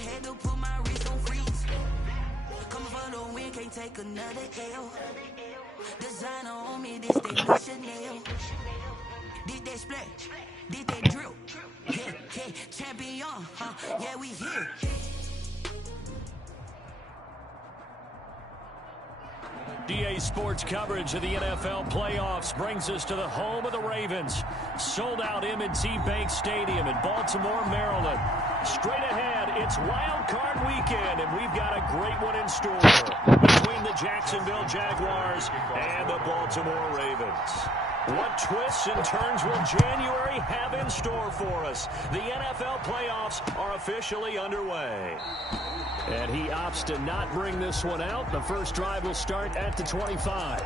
had to put my wrist on freeze. Coming for the win, can't take another L. Designer on me, this they new Chanel. Did that splash, did that drill. Yeah, yeah, champion, yeah, we here. DA Sports coverage of the NFL playoffs brings us to the home of the Ravens. Sold out M&T Bank Stadium in Baltimore, Maryland. Straight ahead, it's Wild Card Weekend, and we've got a great one in store between the Jacksonville Jaguars and the Baltimore Ravens. What twists and turns will January have in store for us? The NFL playoffs are officially underway. And he opts to not bring this one out. The first drive will start at the 25.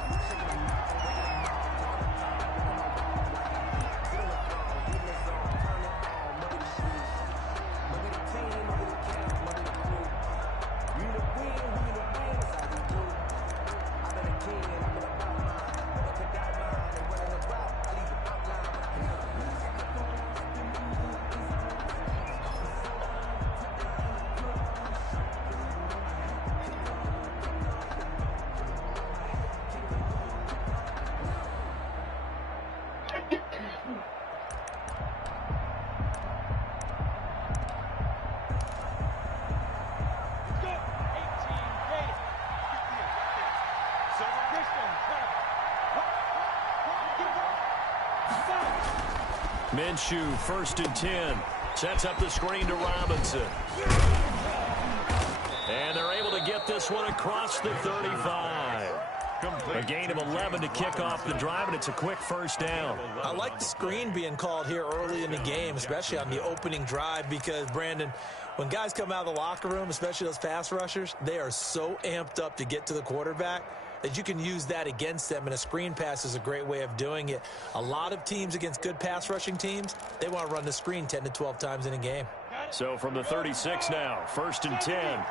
Minshew, 1st and 10. Sets up the screen to Robinson. And they're able to get this one across the 35. A gain of 11 to kick off the drive, and it's a quick first down. I like the screen being called here early in the game, especially on the opening drive, because, Brandon, when guys come out of the locker room, especially those pass rushers, they are so amped up to get to the quarterback that you can use that against them, and a screen pass is a great way of doing it. A lot of teams against good pass rushing teams, they want to run the screen 10 to 12 times in a game. So from the 36 now, 1st and 10.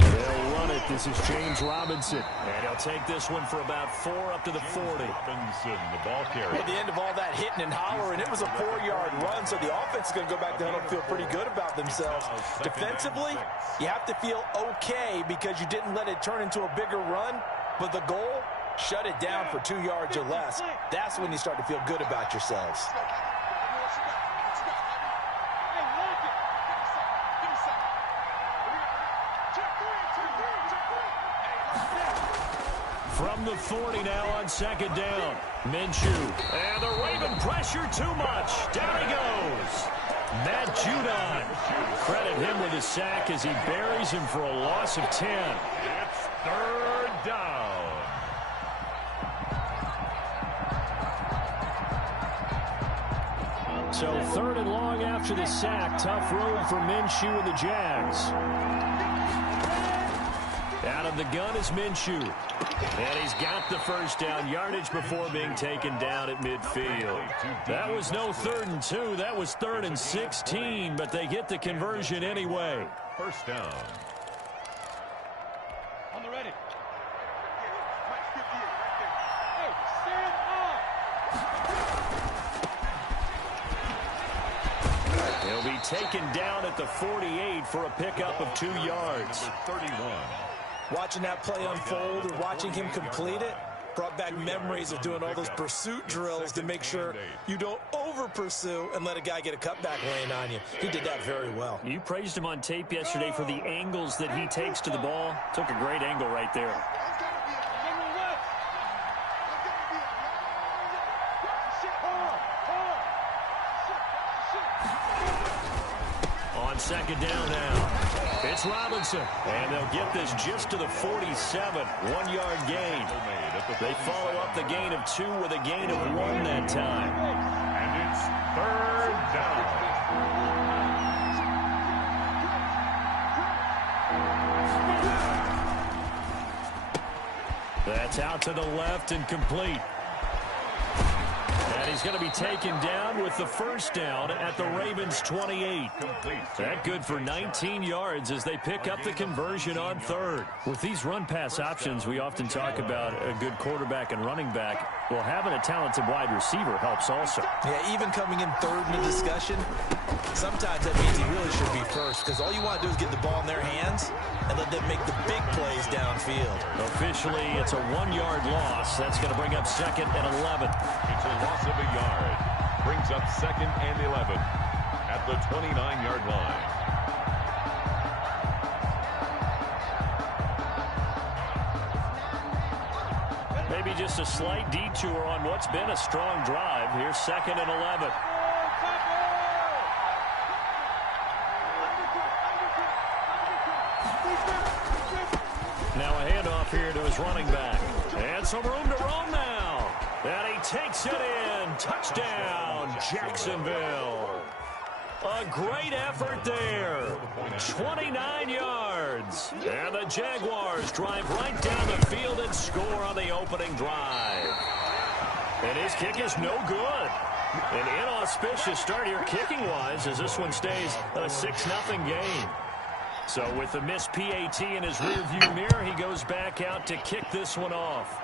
They'll run it. This is James Robinson. And he'll take this one for about 4 up to the 40. Robinson, the ball carrier. At the end of all that hitting and hollering, it was a 4-yard run, so the offense is going to go back down and feel pretty good about themselves. Defensively, you have to feel okay because you didn't let it turn into a bigger run, but the goal, shut it down for 2 yards or less. That's when you start to feel good about yourselves. From the 40 now on 2nd down. Minshew. And the Raven pressure too much. Down he goes. Matt Judon. Credit him with a sack as he buries him for a loss of 10. It's 3rd down. So 3rd and long after the sack. Tough road for Minshew and the Jags. Out of the gun is Minshew. And he's got the first down, yardage before being taken down at midfield. That was no 3rd and 2. That was 3rd and 16, but they get the conversion anyway. First down. On the ready. He'll be taken down at the 48 for a pickup of 2 yards. 31. Watching that play unfold and watching him complete it brought back memories of doing all those pursuit drills to make sure you don't over-pursue and let a guy get a cutback lane on you. He did that very well. You praised him on tape yesterday for the angles that he takes to the ball. Took a great angle right there. On 2nd down now. It's Robinson, and they'll get this just to the 47, 1-yard gain. They follow up the gain of 2 with a gain of 1 that time. And it's 3rd down. That's out to the left and complete. And he's going to be taken down with the first down at the Ravens' 28. That good for 19 yards as they pick up the conversion on third. With these run-pass options, we often talk about a good quarterback and running back. Well, having a talented wide receiver helps also. Yeah, even coming in third in the discussion, sometimes that means he really should be first because all you want to do is get the ball in their hands and let them make the big plays downfield. Officially, it's a 1-yard loss. That's going to bring up second and 11. It's a loss of a yard. Brings up second and 11 at the 29-yard line. Maybe just a slight detour on what's been a strong drive. Here's second and 11. Now a handoff here to his running back. And some room to roam now. And he takes it in. Touchdown, Jacksonville. A great effort there. 29 yards. And the Jaguars drive right down the field and score on the opening drive. And his kick is no good. An inauspicious start here kicking-wise as this one stays a 6-0 game. So with the missed PAT in his rearview mirror, he goes back out to kick this one off.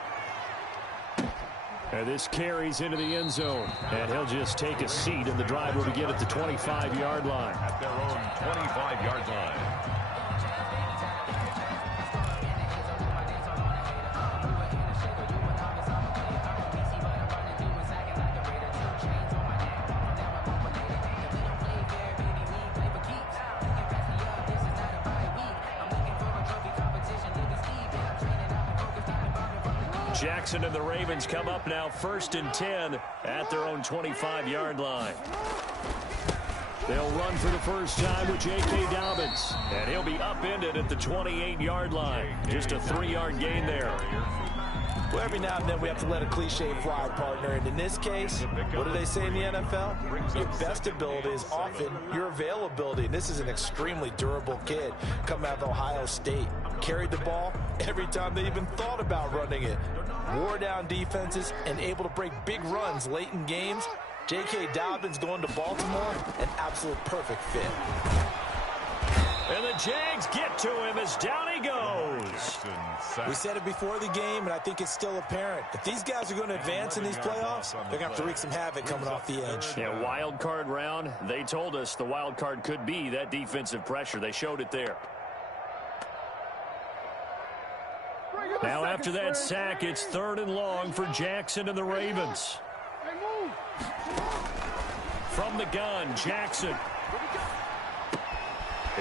And this carries into the end zone. And he'll just take a seat, and the drive will begin at the 25-yard line. At their own 25-yard line. Jackson and the Ravens come up now 1st and 10 at their own 25-yard line. They'll run for the first time with J.K. Dobbins. And he'll be upended at the 28-yard line. Just a 3-yard gain there. Well, every now and then we have to let a cliche fly, partner. And in this case, what do they say in the NFL? Your best ability is often your availability. And this is an extremely durable kid coming out of Ohio State. Carried the ball every time they even thought about running it. Wore down defenses and able to break big runs late in games. J.K. Dobbins going to Baltimore, an absolute perfect fit. And the Jags get to him as down he goes. We said it before the game, and I think it's still apparent. If these guys are going to advance in these playoffs, they're going to have to wreak some havoc coming off the edge. Yeah, wild card round. They told us the wild card could be that defensive pressure. They showed it there. Now after that sack, it's 3rd and long for Jackson and the Ravens. From the gun, Jackson.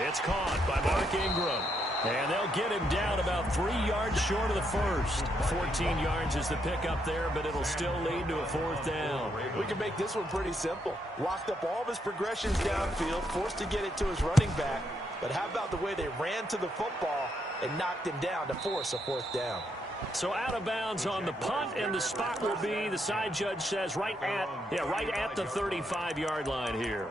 It's caught by Mark Ingram. And they'll get him down about 3 yards short of the first. 14 yards is the pickup there, but it'll still lead to a 4th down. We can make this one pretty simple. Locked up all of his progressions downfield, forced to get it to his running back. But how about the way they ran to the football and knocked him down to force a 4th down? So out of bounds on the punt, and the spot will be, the side judge says, right at the 35-yard line here.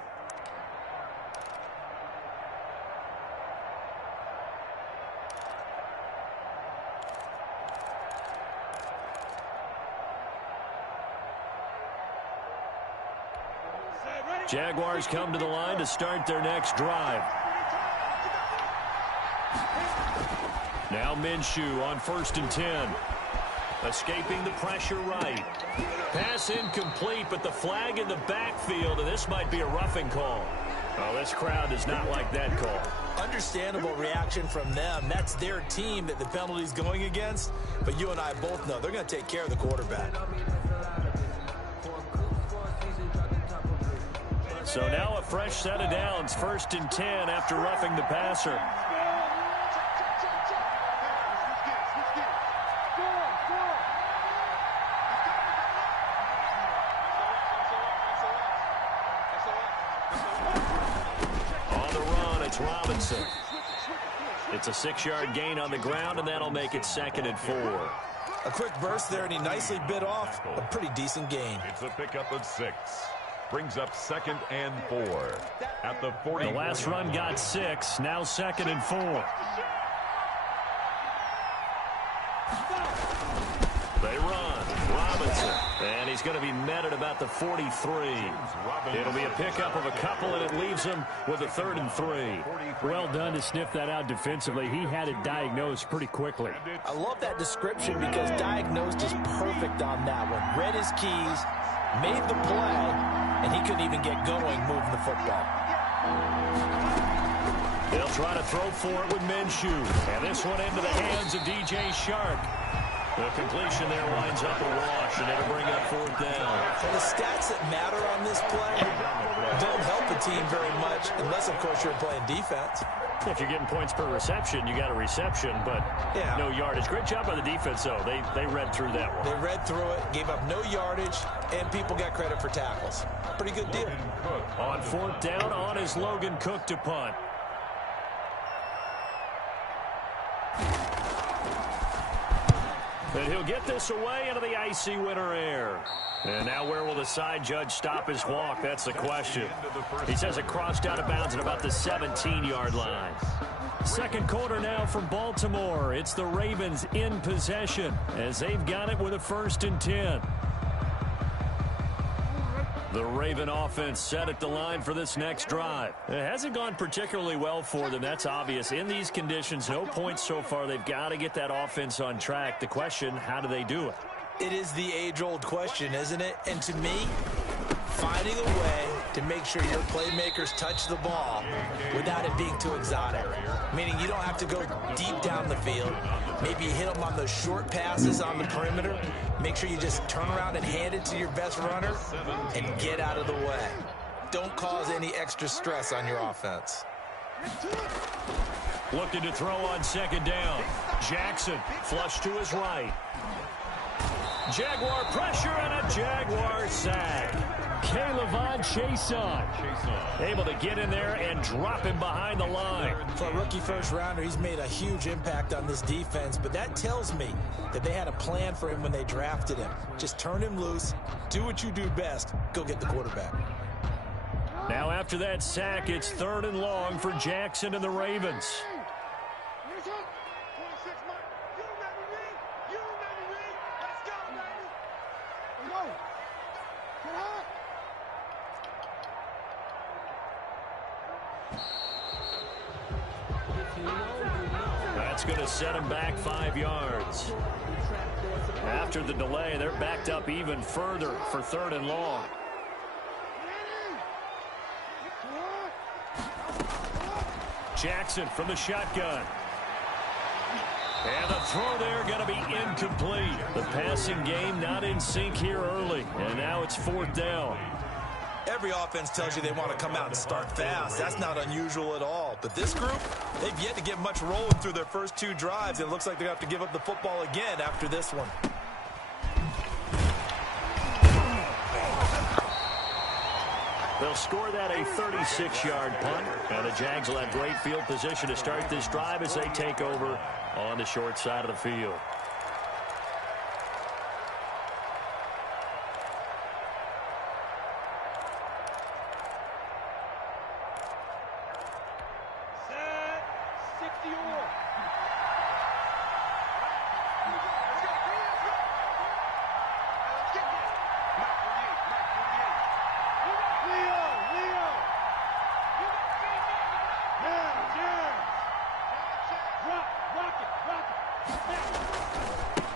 Jaguars come to the line to start their next drive. Now Minshew on 1st and 10. Escaping the pressure right. Pass incomplete, but the flag in the backfield, and this might be a roughing call. Oh, this crowd does not like that call. Understandable reaction from them. That's their team that the penalty's going against. But you and I both know they're going to take care of the quarterback. So now a fresh set of downs. 1st and 10 after roughing the passer. Robinson. It's a 6-yard gain on the ground, and that'll make it 2nd and 4. A quick burst there, and he nicely bit off a pretty decent gain. It's a pickup of 6. Brings up 2nd and 4 at the 40. The last run got 6. Now 2nd and 4. They run. Robinson And he's going to be met at about the 43. It'll be a pickup of a couple, and it leaves him with a 3rd and 3. Well done to sniff that out defensively. He had it diagnosed pretty quickly. I love that description because diagnosed is perfect on that one. Read his keys, made the play, and he couldn't even get going moving the football. They'll try to throw for it with Minshew. And this one into the hands of DJ Shark. The completion there winds up a wash, and it'll bring up 4th down. So the stats that matter on this play don't help a team very much unless, of course, you're playing defense. If you're getting points per reception, you got a reception, but no yardage. Great job by the defense, though. They read through that one. They read through it, gave up no yardage, and people got credit for tackles. Pretty good deal. On 4th down, on is Logan Cook to punt. And he'll get this away into the icy winter air. And now where will the side judge stop his walk? That's the question. He says it crossed out of bounds at about the 17-yard line. Second quarter now from Baltimore. It's the Ravens in possession as they've got it with a 1st and 10. The Raven offense set at the line for this next drive. It hasn't gone particularly well for them. That's obvious. In these conditions, no points so far. They've got to get that offense on track. The question, how do they do it? It is the age-old question, isn't it? And to me, finding a way to make sure your playmakers touch the ball without it being too exotic. Meaning you don't have to go deep down the field. Maybe you hit them on those short passes on the perimeter. Make sure you just turn around and hand it to your best runner and get out of the way. Don't cause any extra stress on your offense. Looking to throw on 2nd down. Jackson flush to his right. Jaguar pressure and a Jaguar sack. K'Lavon Chaisson able to get in there and drop him behind the line. For a rookie first-rounder, he's made a huge impact on this defense, but that tells me that they had a plan for him when they drafted him. Just turn him loose, do what you do best, go get the quarterback. Now after that sack, it's 3rd and long for Jackson and the Ravens. That's going to set him back 5 yards. After the delay, they're backed up even further for 3rd and long. Jackson from the shotgun. And the throw there going to be incomplete. The passing game not in sync here early. And now it's 4th down. Every offense tells you they want to come out and start fast. That's not unusual at all. But this group, they've yet to get much rolling through their first 2 drives. It looks like they're going to have to give up the football again after this one. They'll score that a 36-yard punt. And the Jags will have great field position to start this drive as they take over on the short side of the field.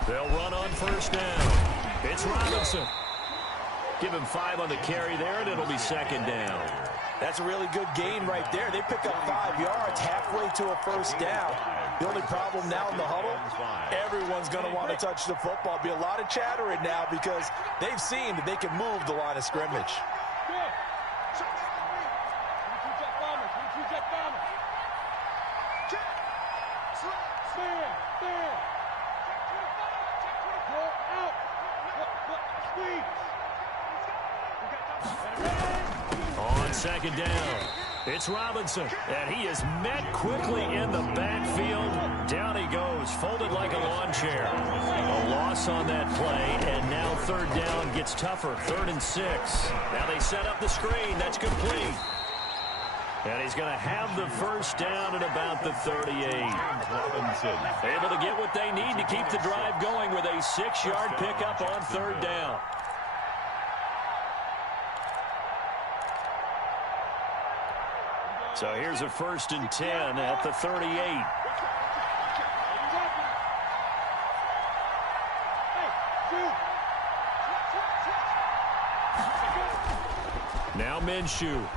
They'll run on 1st down. It's Robinson. Give him 5 on the carry there, and it'll be 2nd down. That's a really good gain right there. They pick up 5 yards halfway to a 1st down. The only problem now in the huddle, everyone's going to want to touch the football. Be a lot of chattering now because they've seen that they can move the line of scrimmage. On 2nd down, it's Robinson, and he is met quickly in the backfield. Down he goes, folded like a lawn chair. A loss on that play, and now 3rd down gets tougher, 3rd and 6. Now they set up the screen. That's complete. And he's going to have the first down at about the 38. Able to get what they need to keep the drive going with a 6-yard pickup on third down. So here's a 1st and 10 at the 38. Now Minshew.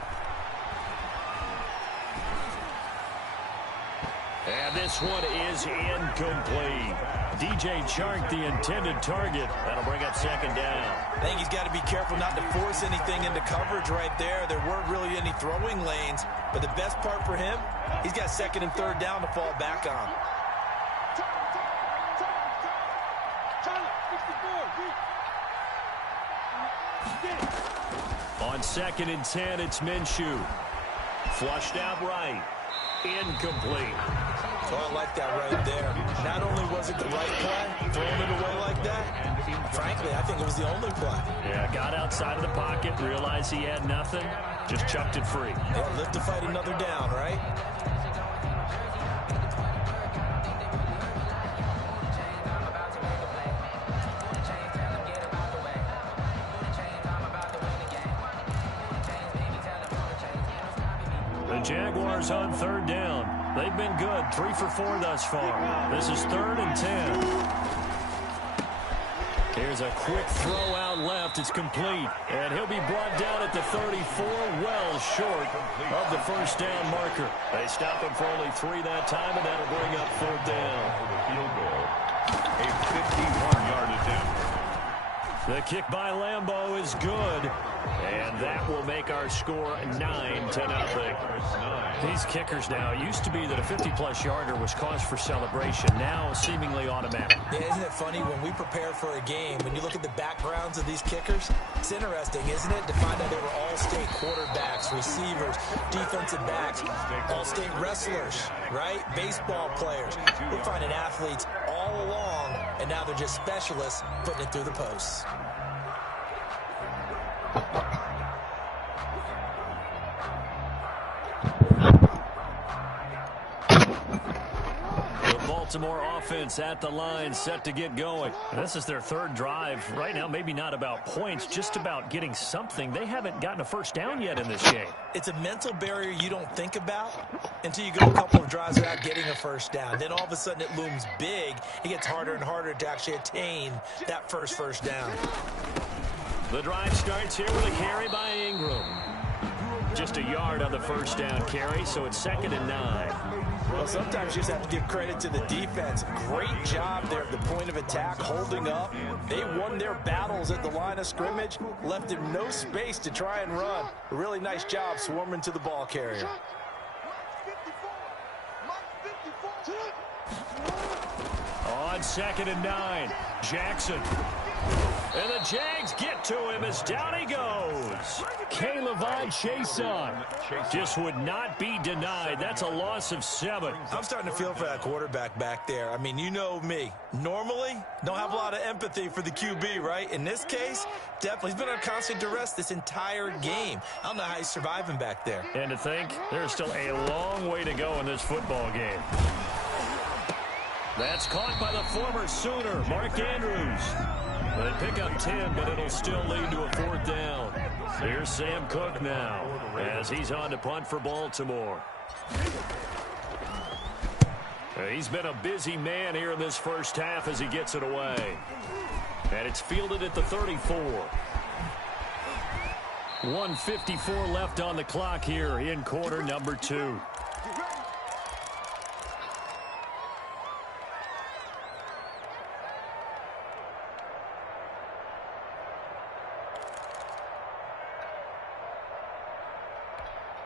And this one is incomplete. DJ Chark, the intended target. That'll bring up 2nd down. I think he's got to be careful not to force anything into coverage right there. There weren't really any throwing lanes. But the best part for him, he's got 2nd and 3rd down to fall back on. On 2nd and 10, it's Minshew. Flushed out right. Incomplete. Oh, I like that right there. Not only was it the right play, throwing it away like that, frankly, I think it was the only play. Yeah, got outside of the pocket, realized he had nothing, just chucked it free. Yeah, live to fight another down, right? The Jaguars on 3rd down. They've been good, 3 for 4 thus far. This is 3rd and 10. Here's a quick throw out left. It's complete. And he'll be brought down at the 34, well short of the 1st down marker. They stop him for only 3 that time, and that'll bring up 4th down. Field goal. A 51-yard attempt. The kick by Lambeau is good. And that will make our score 9-0. These kickers now, it used to be that a 50-plus yarder was cause for celebration. Now seemingly automatic. Yeah, isn't it funny when we prepare for a game, when you look at the backgrounds of these kickers, it's interesting, isn't it, to find out they were all-state quarterbacks, receivers, defensive backs, all-state wrestlers, right? Baseball players. We're finding athletes all along, and now they're just specialists putting it through the posts. Baltimore offense at the line, set to get going. This is their 3rd drive. Right now, maybe not about points, just about getting something. They haven't gotten a 1st down yet in this game. It's a mental barrier you don't think about until you go a couple of drives without getting a 1st down. Then all of a sudden it looms big. It gets harder and harder to actually attain that first down. The drive starts here with a carry by Ingram. Just a yard on the 1st down carry, so it's 2nd and 9. Well, sometimes you just have to give credit to the defense. Great job there at the point of attack, holding up. They won their battles at the line of scrimmage, left him no space to try and run. A really nice job swarming to the ball carrier. On 2nd and 9, Jackson. And the Jags get to him as down he goes. K'Lavon Chaisson just would not be denied. That's a loss of 7. I'm starting to feel for that quarterback back there. I mean, you know me. Normally, don't have a lot of empathy for the QB, right? In this case, definitely. He's been on constant duress this entire game. I don't know how he's surviving back there. And to think, there's still a long way to go in this football game. That's caught by the former Sooner, Mark Andrews. They pick up 10, but it'll still lead to a 4th down. Here's Sam Cook now as he's on to punt for Baltimore. He's been a busy man here in this 1st half as he gets it away. And it's fielded at the 34. 1:54 left on the clock here in quarter number 2.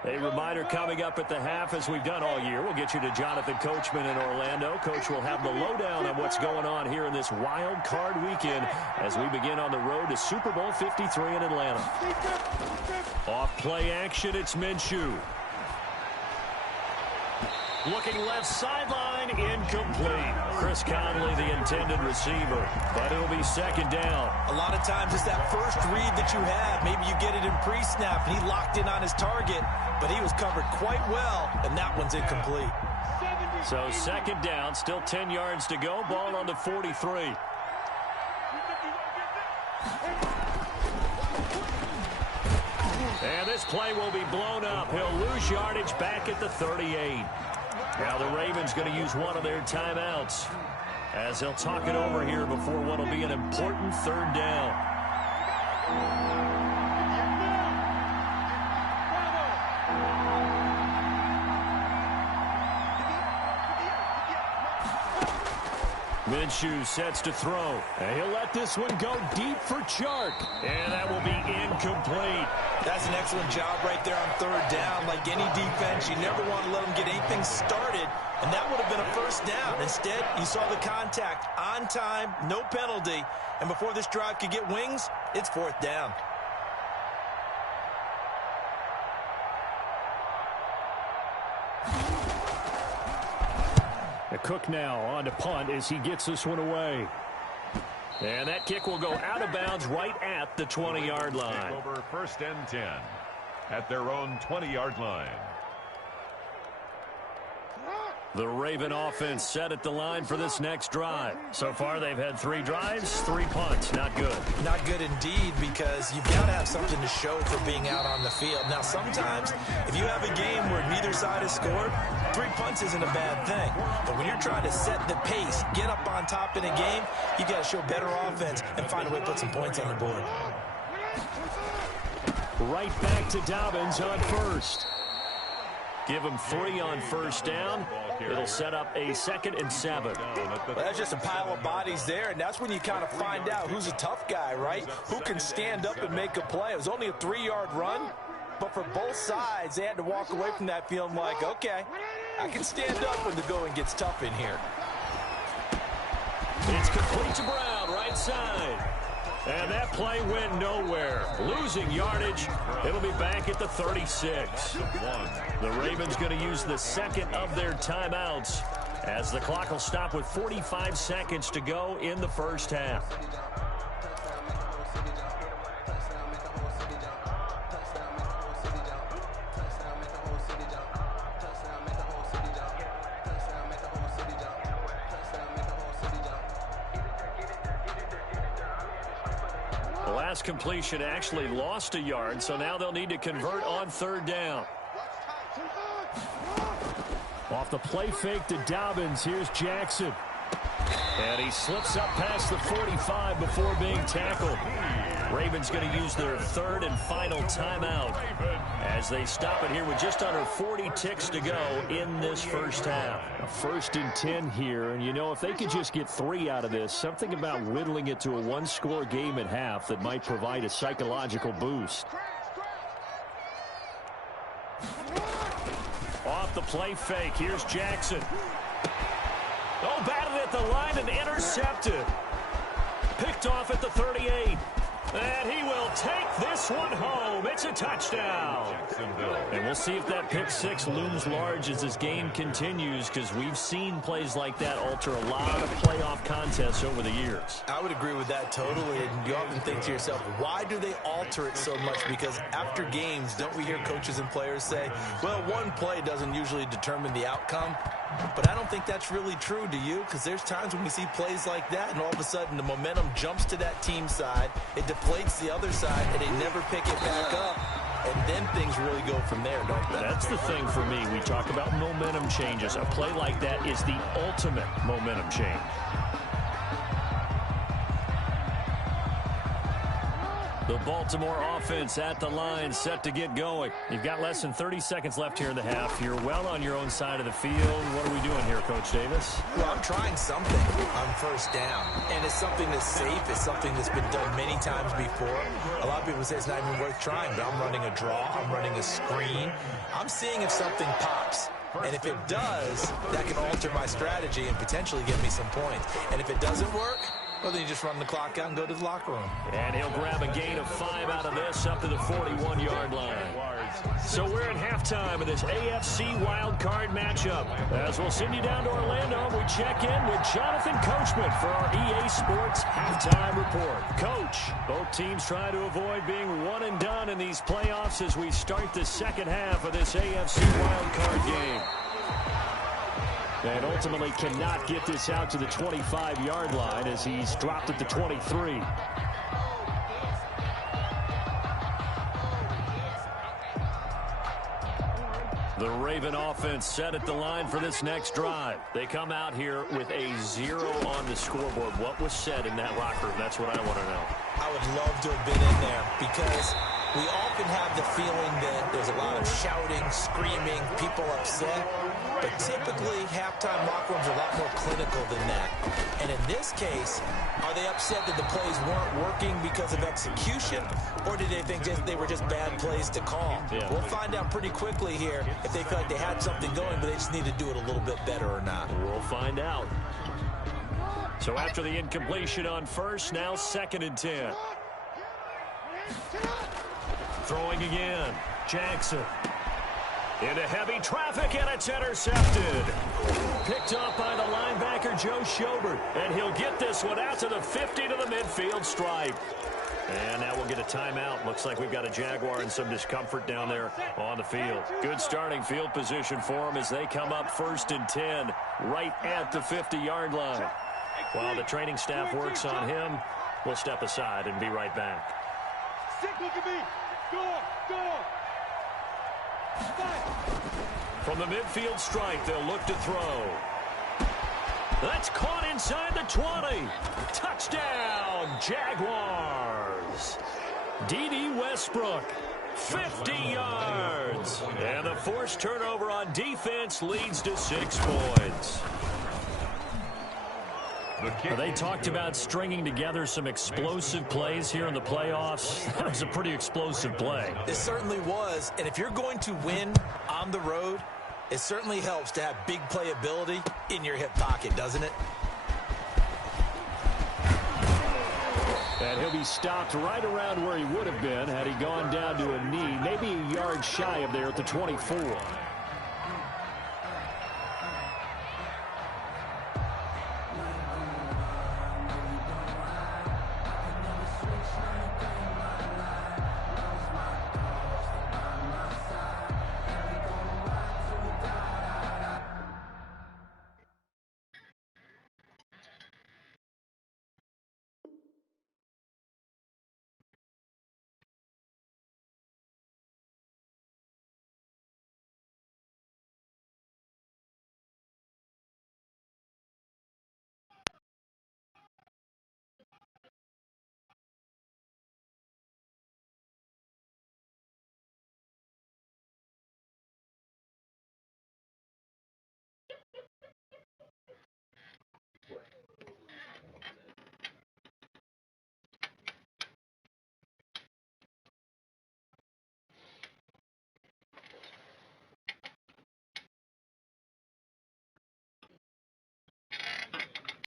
A reminder coming up at the half, as we've done all year. We'll get you to Jonathan Coachman in Orlando. Coach will have the lowdown on what's going on here in this wild card weekend as we begin on the road to Super Bowl 53 in Atlanta. Off play action, it's Minshew. looking left sideline, incomplete. Chris Conley, the intended receiver, but it'll be second down. A lot of times it's that first read that you have. Maybe you get it in pre-snap, and he locked in on his target, but he was covered quite well, and that one's incomplete. So second down, still 10 yards to go, ball on the 43. And this play will be blown up. He'll lose yardage back at the 38. Now the Ravens going to use one of their timeouts as they'll talk it over here before what will be an important third down. Minshew sets to throw. And he'll let this one go deep for Chark. And that will be incomplete. That's an excellent job right there on third down. Like any defense, you never want to let them get anything started, and that would have been a first down. Instead, you saw the contact on time, no penalty, and before this drive could get wings, it's fourth down. Cook now on to punt as he gets this one away. And that kick will go out of bounds right at the 20-yard line. Over first and 10 at their own 20-yard line. The Raven offense set at the line for this next drive. So far, they've had 3 drives, 3 punts. Not good. Not good indeed, because you've got to have something to show for being out on the field. Now, sometimes, if you have a game where neither side has scored, 3 punts isn't a bad thing. But when you're trying to set the pace, get up on top in a game, you got to show better offense and find a way to put some points on the board. Right back to Dobbins on first. Give him 3 on first down. It'll set up a 2nd and 7. Well, that's just a pile of bodies there, and that's when you kind of find out who's a tough guy, right? Who can stand up and make a play. It was only a 3-yard run, but for both sides, they had to walk away from that feeling like, okay, I can stand up when the going gets tough in here. It's complete to Brown, right side. And that play went nowhere. Losing yardage. It'll be back at the 36. The Ravens going to use the second of their timeouts as the clock will stop with 45 seconds to go in the first half. Completion actually lost a yard, so now they'll need to convert on third down. Off the play fake to Dobbins, here's Jackson. And he slips up past the 45 before being tackled. Ravens going to use their 3rd and final timeout as they stop it here with just under 40 ticks to go in this first half. A 1st and 10 here, and you know, if they could just get 3 out of this, something about whittling it to a 1-score game at half that might provide a psychological boost. Off the play fake, here's Jackson. Oh, batted at the line and intercepted. Picked off at the 38. And he will take this one home. It's a touchdown. And we'll see if that pick 6 looms large as this game continues, because we've seen plays like that alter a lot of playoff contests over the years. I would agree with that totally. And you often think to yourself, why do they alter it so much? Because after games, don't we hear coaches and players say, well, one play doesn't usually determine the outcome? But I don't think that's really true, do you? Because there's times when we see plays like that, and all of a sudden the momentum jumps to that team side, it deflates the other side, and they never pick it back up. And then things really go from there, don't they? That's the thing for me. We talk about momentum changes. A play like that is the ultimate momentum change. The Baltimore offense at the line, set to get going. You've got less than 30 seconds left here in the half. You're well on your own side of the field. What are we doing here, Coach Davis? Well, I'm trying something on first down. And it's something that's safe. It's something that's been done many times before. A lot of people say it's not even worth trying, but I'm running a draw. I'm running a screen. I'm seeing if something pops. And if it does, that can alter my strategy and potentially get me some points. And if it doesn't work, well, then you just run the clock out and go to the locker room. And he'll grab a gain of 5 out of this up to the 41-yard line. So we're at halftime of this AFC wildcard matchup. As we'll send you down to Orlando, we check in with Jonathan Coachman for our EA Sports Halftime Report. Coach, both teams try to avoid being one and done in these playoffs as we start the second half of this AFC wildcard game. And ultimately cannot get this out to the 25-yard line as he's dropped at the 23. The Raven offense set at the line for this next drive. They come out here with a 0 on the scoreboard. What was said in that locker room? That's what I want to know. I would love to have been in there because we often have the feeling that there's a lot of shouting, screaming, people upset. But typically, halftime locker rooms are a lot more clinical than that. And in this case, are they upset that the plays weren't working because of execution? Or did they think they were just bad plays to call? Yeah. We'll find out pretty quickly here if they feel like they had something going, but they just need to do it a little bit better or not. We'll find out. So after the incompletion on first, now 2nd and 10. Throwing again. Jackson. Into heavy traffic, and it's intercepted. Picked up by the linebacker, Joe Schobert. And he'll get this one out to the 50 to the midfield stripe. And now we'll get a timeout. Looks like we've got a Jaguar and some discomfort down there on the field. Good starting field position for them as they come up 1st and 10 right at the 50-yard line. While the training staff works on him, we'll step aside and be right back. From the midfield stripe, they'll look to throw. That's caught inside the 20. Touchdown, Jaguars. D.D. Westbrook, 50 yards. And the forced turnover on defense leads to 6 points. They talked about stringing together some explosive plays here in the playoffs. That was a pretty explosive play. It certainly was. And if you're going to win on the road, it certainly helps to have big playability in your hip pocket, doesn't it? And he'll be stopped right around where he would have been had he gone down to a knee, maybe a yard shy of there at the 24.